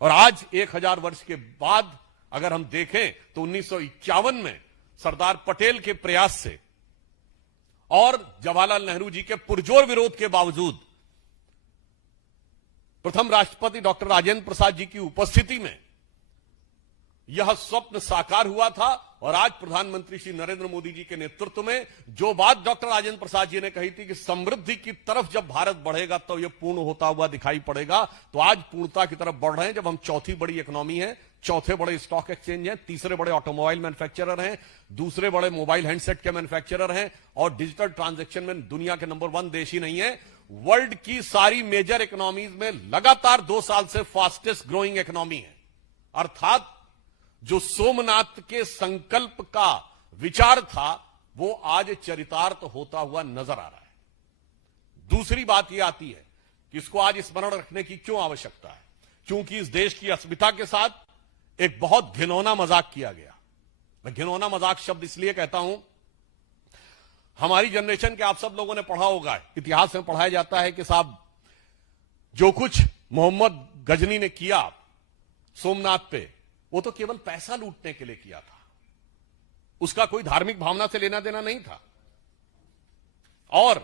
और आज 1000 वर्ष के बाद अगर हम देखें तो 1951 में सरदार पटेल के प्रयास से और जवाहरलाल नेहरू जी के पुरजोर विरोध के बावजूद प्रथम राष्ट्रपति डॉक्टर राजेंद्र प्रसाद जी की उपस्थिति में यह स्वप्न साकार हुआ था। और आज प्रधानमंत्री श्री नरेंद्र मोदी जी के नेतृत्व में जो बात डॉक्टर राजेंद्र प्रसाद जी ने कही थी कि समृद्धि की तरफ जब भारत बढ़ेगा तो यह पूर्ण होता हुआ दिखाई पड़ेगा, तो आज पूर्णता की तरफ बढ़ रहे हैं। जब हम चौथी बड़ी इकोनॉमी है, चौथे बड़े स्टॉक एक्सचेंज हैं, तीसरे बड़े ऑटोमोबाइल मैन्युफैक्चरर हैं, दूसरे बड़े मोबाइल हैंडसेट के मैन्युफैक्चरर हैं और डिजिटल ट्रांजैक्शन में दुनिया के नंबर 1 देश ही नहीं है, वर्ल्ड की सारी मेजर इकोनॉमीज में लगातार 2 साल से फास्टेस्ट ग्रोइंग इकोनॉमी है। अर्थात जो सोमनाथ के संकल्प का विचार था वो आज चरितार्थ होता हुआ नजर आ रहा है। दूसरी बात यह आती है कि इसको आज स्मरण रखने की क्यों आवश्यकता है, क्योंकि इस देश की अस्मिता के साथ एक बहुत घिनौना मजाक किया गया। मैं घिनौना मजाक शब्द इसलिए कहता हूं, हमारी जनरेशन के आप सब लोगों ने पढ़ा होगा, इतिहास में पढ़ाया जाता है कि साहब जो कुछ मोहम्मद गजनी ने किया सोमनाथ पे वो तो केवल पैसा लूटने के लिए किया था, उसका कोई धार्मिक भावना से लेना देना नहीं था। और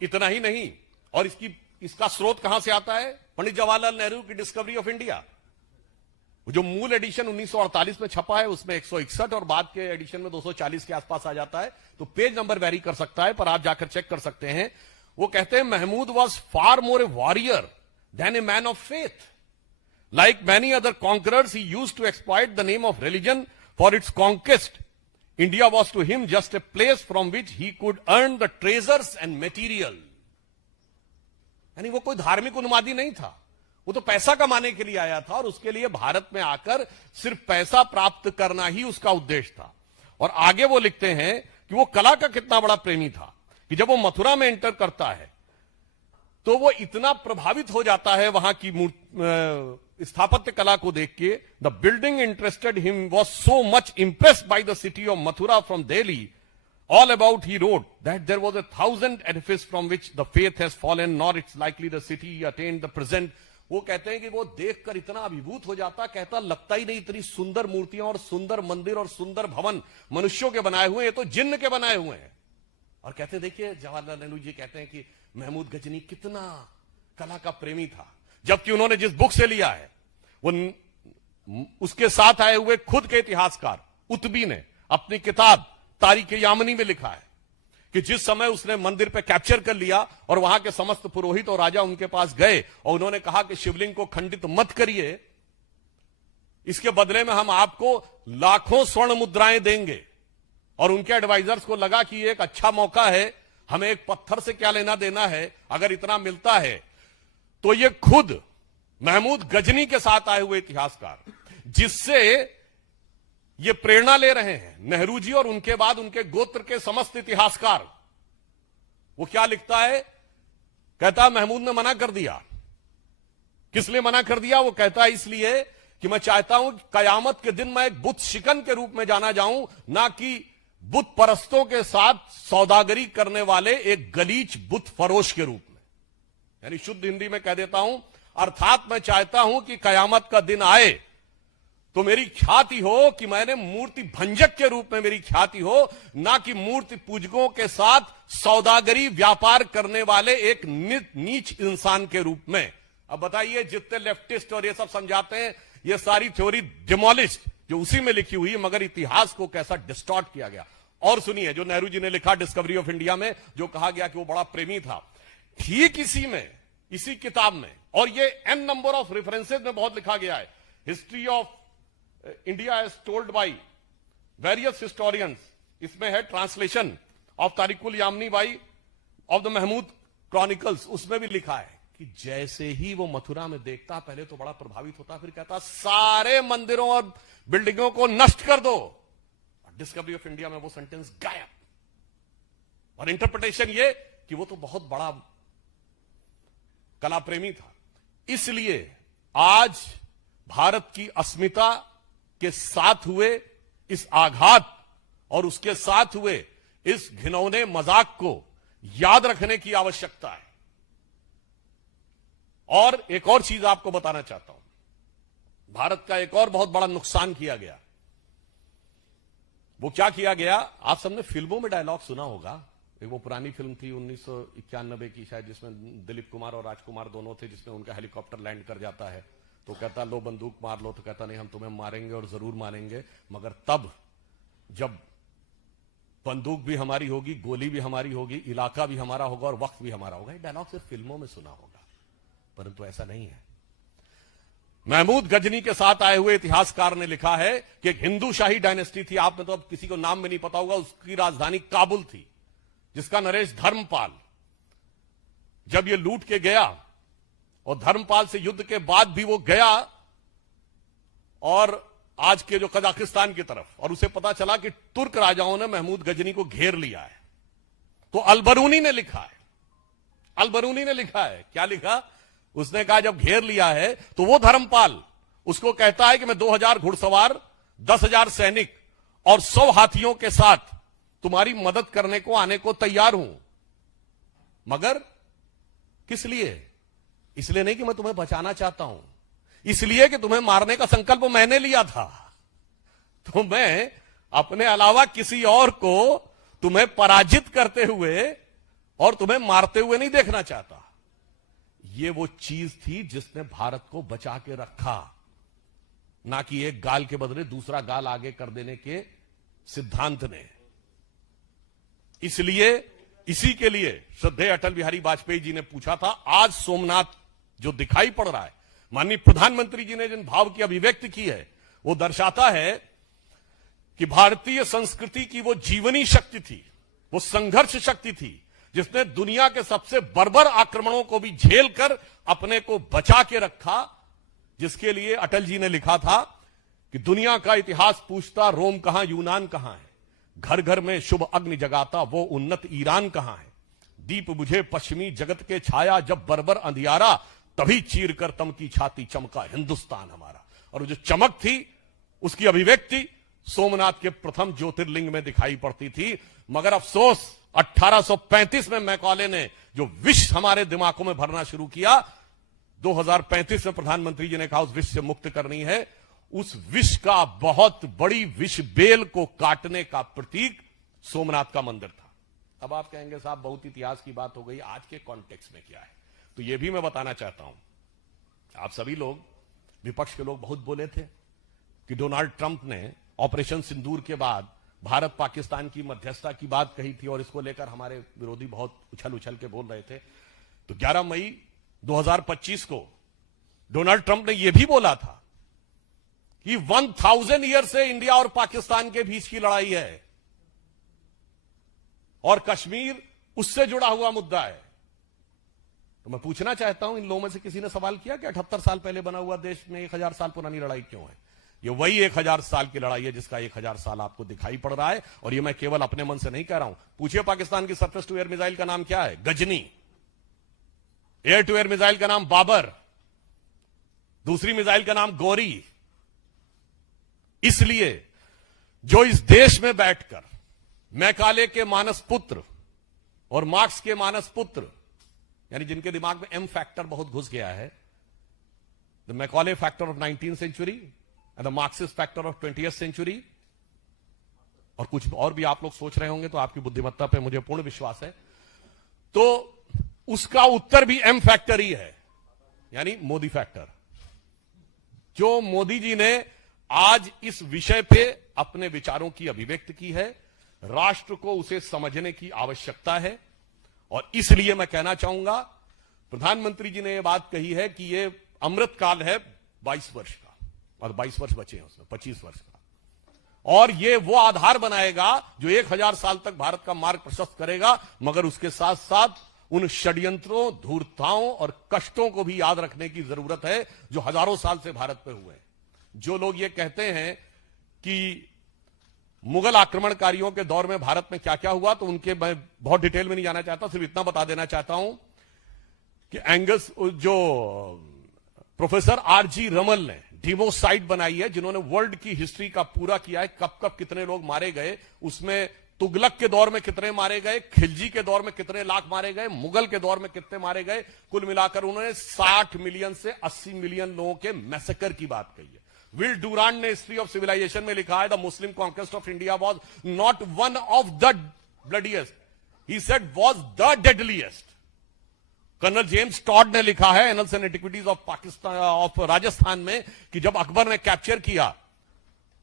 इतना ही नहीं, और इसका स्रोत कहां से आता है, पंडित जवाहरलाल नेहरू की डिस्कवरी ऑफ इंडिया। जो मूल एडिशन 1948 में छपा है उसमें 161 और बाद के एडिशन में 240 के आसपास आ जाता है, तो पेज नंबर वेरी कर सकता है, पर आप जाकर चेक कर सकते हैं। वो कहते हैं Mahmud was far more a warrior than a man of faith. Like many other conquerors, he used to exploit the name of religion for its conquest. India was to him just a place from which he could earn the treasures and material. यानी वो कोई धार्मिक उन्मादी नहीं था, वो तो पैसा कमाने के लिए आया था और उसके लिए भारत में आकर सिर्फ पैसा प्राप्त करना ही उसका उद्देश्य था। और आगे वो लिखते हैं कि वो कला का कितना बड़ा प्रेमी था कि जब वो मथुरा में एंटर करता है तो वो इतना प्रभावित हो जाता है वहां की स्थापत्य कला को देख के। The building interested him was so much impressed by the city of Mathura from Delhi. All about he road that there was 1,000 edifice from which the faith has fallen nor it's likely the city attend the present. वो कहते हैं कि वो देखकर इतना अभिभूत हो जाता, कहता लगता ही नहीं इतनी सुंदर मूर्तियां और सुंदर मंदिर और सुंदर भवन मनुष्यों के बनाए हुए, ये तो जिन्न के बनाए हुए हैं। और कहते देखिए जवाहरलाल नेहरू जी कहते हैं कि महमूद गजनी कितना कला का प्रेमी था, जबकि उन्होंने जिस बुक से लिया है वो उसके साथ आए हुए खुद के इतिहासकार उतबी ने अपनी किताब तारीख यामनी में लिखा है कि जिस समय उसने मंदिर पे कैप्चर कर लिया और वहां के समस्त पुरोहित और राजा उनके पास गए और उन्होंने कहा कि शिवलिंग को खंडित मत करिए, इसके बदले में हम आपको लाखों स्वर्ण मुद्राएं देंगे। और उनके एडवाइजर्स को लगा कि ये एक अच्छा मौका है, हमें एक पत्थर से क्या लेना देना है, अगर इतना मिलता है तो ये खुद महमूद गजनी के साथ आए हुए इतिहासकार जिससे ये प्रेरणा ले रहे हैं नेहरू जी और उनके बाद उनके गोत्र के समस्त इतिहासकार, वो क्या लिखता है, कहता महमूद ने मना कर दिया। किस लिए मना कर दिया? वो कहता है इसलिए कि मैं चाहता हूं कि कयामत के दिन मैं एक बुत शिकन के रूप में जाना जाऊं, ना कि बुत परस्तों के साथ सौदागरी करने वाले एक गलीच बुत फरोश के रूप में। यानी शुद्ध हिंदी में कह देता हूं, अर्थात मैं चाहता हूं कि कयामत का दिन आए तो मेरी ख्याति हो कि मैंने मूर्ति भंजक के रूप में मेरी ख्याति हो, ना कि मूर्ति पूजकों के साथ सौदागरी व्यापार करने वाले एक नीच इंसान के रूप में। अब बताइए जितने लेफ्टिस्ट और ये सब समझाते हैं ये सारी थ्योरी डिमोलिश्ड जो उसी में लिखी हुई है, मगर इतिहास को कैसा डिस्टॉर्ट किया गया। और सुनिए जो नेहरू जी ने लिखा डिस्कवरी ऑफ इंडिया में, जो कहा गया कि वो बड़ा प्रेमी था, ठीक इसी में इसी किताब में, और ये एन नंबर ऑफ रेफरेंसेस में बहुत लिखा गया है, history of India as told by various historians, इसमें है translation of Tarikul Yamini by of the Mahmud chronicles, उसमें भी लिखा है कि जैसे ही वो मथुरा में देखता पहले तो बड़ा प्रभावित होता, फिर कहता सारे मंदिरों और बिल्डिंगों को नष्ट कर दो। डिस्कवरी ऑफ इंडिया में वो सेंटेंस गायब, और इंटरप्रिटेशन ये कि वो तो बहुत बड़ा कला प्रेमी था। इसलिए आज भारत की अस्मिता के साथ हुए इस आघात और उसके साथ हुए इस घिनौने मजाक को याद रखने की आवश्यकता है। और एक और चीज आपको बताना चाहता हूं, भारत का एक और बहुत बड़ा नुकसान किया गया। वो क्या किया गया? आप सबने फिल्मों में डायलॉग सुना होगा। एक वो पुरानी फिल्म थी 1991 की शायद, जिसमें दिलीप कुमार और राजकुमार दोनों थे, जिसमें उनका हेलीकॉप्टर लैंड कर जाता है तो कहता लो बंदूक मार लो, तो कहता नहीं हम तुम्हें मारेंगे और जरूर मारेंगे, मगर तब जब बंदूक भी हमारी होगी, गोली भी हमारी होगी, इलाका भी हमारा होगा और वक्त भी हमारा होगा। ये डायलॉग सिर्फ फिल्मों में सुना होगा, परंतु ऐसा नहीं है। महमूद गजनी के साथ आए हुए इतिहासकार ने लिखा है कि एक हिंदू शाही डायनेस्टी थी, आपने तो अब किसी को नाम में नहीं पता होगा, उसकी राजधानी काबुल थी, जिसका नरेश धर्मपाल जब ये लूट के गया और धर्मपाल से युद्ध के बाद भी वो गया और आज के जो कजाकिस्तान की तरफ, और उसे पता चला कि तुर्क राजाओं ने महमूद गजनी को घेर लिया है, तो अलबरूनी ने लिखा है, अलबरूनी ने लिखा है, क्या लिखा? उसने कहा जब घेर लिया है तो वो धर्मपाल उसको कहता है कि मैं 2000 घुड़सवार, 10,000 सैनिक और 100 हाथियों के साथ तुम्हारी मदद करने को आने को तैयार हूं, मगर किस लिए? इसलिए नहीं कि मैं तुम्हें बचाना चाहता हूं, इसलिए कि तुम्हें मारने का संकल्प मैंने लिया था, तो मैं अपने अलावा किसी और को तुम्हें पराजित करते हुए और तुम्हें मारते हुए नहीं देखना चाहता। ये वो चीज थी जिसने भारत को बचा के रखा, ना कि एक गाल के बदले दूसरा गाल आगे कर देने के सिद्धांत ने। इसलिए इसी के लिए श्रद्धेय अटल बिहारी वाजपेयी जी ने पूछा था, आज सोमनाथ जो दिखाई पड़ रहा है, माननीय प्रधानमंत्री जी ने जिन भाव की अभिव्यक्ति की है, वो दर्शाता है कि भारतीय संस्कृति की वो जीवनी शक्ति थी, वो संघर्ष शक्ति थी, जिसने दुनिया के सबसे बर्बर आक्रमणों को भी झेल कर अपने को बचा के रखा, जिसके लिए अटल जी ने लिखा था कि दुनिया का इतिहास पूछता रोम कहां, यूनान कहां है, घर घर में शुभ अग्नि जगाता वो उन्नत ईरान कहां है, दीप बुझे पश्चिमी जगत के छाया जब बर्बर अंधियारा, तभी चीर कर तम की छाती चमका हिंदुस्तान हमारा। और वो जो चमक थी उसकी अभिव्यक्ति सोमनाथ के प्रथम ज्योतिर्लिंग में दिखाई पड़ती थी। मगर अफसोस 1835 में मैकॉले ने जो विष हमारे दिमागों में भरना शुरू किया, 2035 में प्रधानमंत्री जी ने कहा उस विष से मुक्त करनी है, उस विष का बहुत बड़ी विष बेल को काटने का प्रतीक सोमनाथ का मंदिर था। अब आप कहेंगे साहब बहुत इतिहास की बात हो गई, आज के कॉन्टेक्स्ट में क्या है? तो यह भी मैं बताना चाहता हूं, आप सभी लोग, विपक्ष के लोग बहुत बोले थे कि डोनाल्ड ट्रंप ने ऑपरेशन सिंदूर के बाद भारत पाकिस्तान की मध्यस्थता की बात कही थी और इसको लेकर हमारे विरोधी बहुत उछल उछल के बोल रहे थे। तो 11 मई 2025 को डोनाल्ड ट्रंप ने यह भी बोला था कि 1000 ईयर से इंडिया और पाकिस्तान के बीच की लड़ाई है और कश्मीर उससे जुड़ा हुआ मुद्दा है। तो मैं पूछना चाहता हूं, इन लोगों में से किसी ने सवाल किया कि 78 साल पहले बना हुआ देश में 1000 साल पुरानी लड़ाई क्यों है? ये वही 1000 साल की लड़ाई है जिसका 1000 साल आपको दिखाई पड़ रहा है। और ये मैं केवल अपने मन से नहीं कह रहा हूं, पूछिए पाकिस्तान की सरफेस टू एयर मिसाइल का नाम क्या है? Ghazni. Air to air missile का नाम बाबर, दूसरी मिसाइल का नाम गौरी। इसलिए जो इस देश में बैठकर मैकाले के मानस पुत्र और मार्क्स के मानस पुत्र, यानी जिनके दिमाग में एम फैक्टर बहुत घुस गया है, the Macaulay factor of 19th century and the Marxist factor of 20th century, और कुछ और भी आप लोग सोच रहे होंगे, तो आपकी बुद्धिमत्ता पे मुझे पूर्ण विश्वास है, तो उसका उत्तर भी एम फैक्टर ही है, यानी मोदी फैक्टर। जो मोदी जी ने आज इस विषय पे अपने विचारों की अभिव्यक्ति की है, राष्ट्र को उसे समझने की आवश्यकता है। और इसलिए मैं कहना चाहूंगा, प्रधानमंत्री जी ने यह बात कही है कि यह अमृत काल है 22 वर्ष का, और 22 वर्ष बचे हैं उसमें, 25 वर्ष का, और यह वो आधार बनाएगा जो 1000 साल तक भारत का मार्ग प्रशस्त करेगा। मगर उसके साथ साथ उन षड्यंत्रों, धूर्तताओं और कष्टों को भी याद रखने की जरूरत है जो हजारों साल से भारत पे हुए हैं। जो लोग ये कहते हैं कि मुगल आक्रमणकारियों के दौर में भारत में क्या क्या हुआ, तो उनके मैं बहुत डिटेल में नहीं जाना चाहता, सिर्फ इतना बता देना चाहता हूं कि एंगस, जो प्रोफेसर आरजी रमल ने डिवो साइट बनाई है, जिन्होंने वर्ल्ड की हिस्ट्री का पूरा किया है, कब कब कितने लोग मारे गए, उसमें तुगलक के दौर में कितने मारे गए, खिलजी के दौर में कितने लाख मारे गए, मुगल के दौर में कितने मारे गए, कुल मिलाकर उन्होंने 60 मिलियन से 80 मिलियन लोगों के मैसेकर की बात कही है। विल डूरांड ने हिस्ट्री ऑफ सिविलाइजेशन में लिखा है, the Muslim conquest of India was not one of the bloodiest, he said was the deadliest. Colonel James Tod ने लिखा है annals and antiquities of Pakistan of Rajasthan में कि जब अकबर ने कैप्चर किया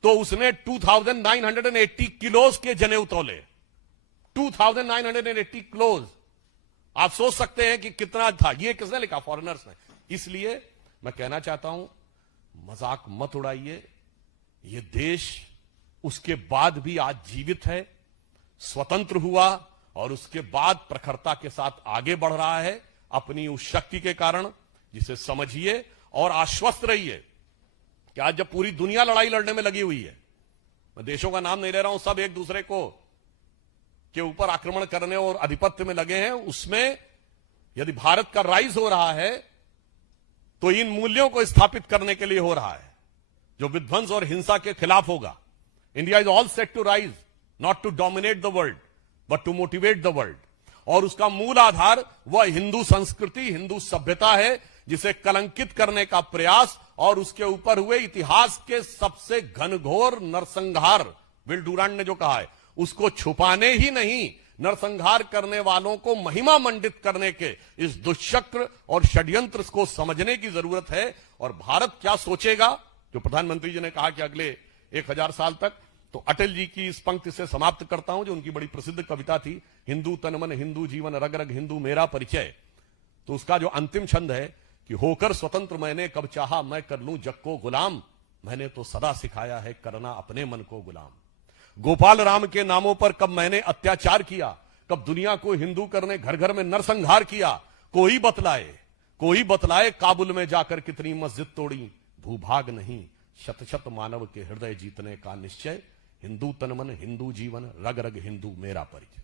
तो उसने 2980 किलोज के जनेऊ तोले, 2980 किलोज। आप सोच सकते हैं कि कितना था। ये किसने लिखा? फॉरेनर्स ने। इसलिए मैं कहना चाहता हूं, मजाक मत उड़ाइए। ये देश उसके बाद भी आज जीवित है, स्वतंत्र हुआ और उसके बाद प्रखरता के साथ आगे बढ़ रहा है अपनी उस शक्ति के कारण, जिसे समझिए और आश्वस्त रहिए कि आज जब पूरी दुनिया लड़ाई लड़ने में लगी हुई है, मैं देशों का नाम नहीं ले रहा हूं, सब एक दूसरे को के ऊपर आक्रमण करने और आधिपत्य में लगे हैं, उसमें यदि भारत का राइज हो रहा है तो इन मूल्यों को स्थापित करने के लिए हो रहा है, जो विध्वंस और हिंसा के खिलाफ होगा। India is all set to rise, not to dominate the world but to motivate the world. और उसका मूल आधार वह हिंदू संस्कृति, हिंदू सभ्यता है, जिसे कलंकित करने का प्रयास और उसके ऊपर हुए इतिहास के सबसे घनघोर नरसंहार, विल डूरांड ने जो कहा है, उसको छुपाने ही नहीं, नरसंहार करने वालों को महिमा मंडित करने के इस दुष्चक्र और षड्यंत्र को समझने की जरूरत है। और भारत क्या सोचेगा, जो प्रधानमंत्री जी ने कहा कि अगले 1000 साल तक, तो अटल जी की इस पंक्ति से समाप्त करता हूं, जो उनकी बड़ी प्रसिद्ध कविता थी, हिंदू तन मन हिंदू जीवन रग रग हिंदू मेरा परिचय। तो उसका जो अंतिम छंद है कि होकर स्वतंत्र मैंने कब चाहा मैं कर लूं जग को गुलाम, मैंने तो सदा सिखाया है करना अपने मन को गुलाम। गोपाल राम के नामों पर कब मैंने अत्याचार किया, कब दुनिया को हिंदू करने घर घर में नरसंहार किया, कोई बतलाए काबुल में जाकर कितनी मस्जिद तोड़ी, भूभाग नहीं शत शत मानव के हृदय जीतने का निश्चय, हिंदू तन मन हिंदू जीवन रग रग हिंदू मेरा परिचय।